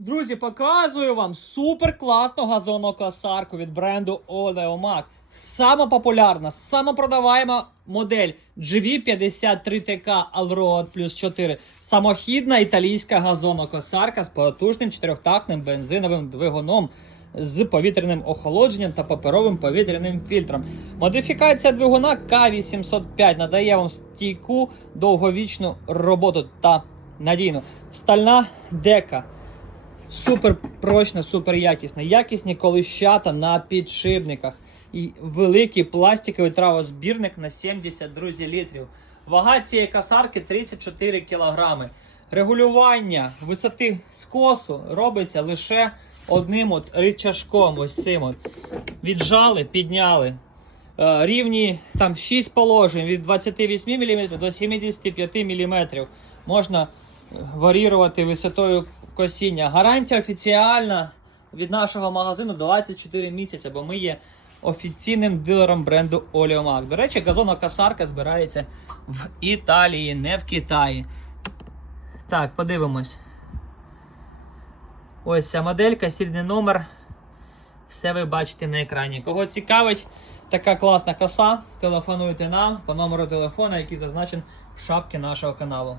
Друзі, показую вам супер класну газонокосарку від бренду Oleomac. Сама популярна, сама продаваема модель GV53TK Allroad Plus 4. Самохідна італійська газонокосарка з потужним чотирьохтактним бензиновим двигуном з повітряним охолодженням та паперовим повітряним фільтром. Модифікація двигуна К805 надає вам стійку довговічну роботу та надійну. Стальна дека. Супер прочна, супер якісна. Якісні колищата на підшипниках. І великий пластиковий травозбірник на 70 друзі літрів. Вага цієї касарки 34 кг. Регулювання висоти скосу робиться лише одним от рычажком. Ось цим от. Віджали, підняли. Е, Рівні там 6 положень від 28 мм до 75 мм. Можна варіювати висотою косіння. Гарантія офіціальна від нашого магазину 24 місяці, бо ми є офіційним дилером бренду Oleomac. До речі, газонокосарка збирається в Італії, не в Китаї. Так, подивимось. Ось ця моделька, сірний номер. Все ви бачите на екрані. Кого цікавить така класна коса, телефонуйте нам по номеру телефона, який зазначений в шапці нашого каналу.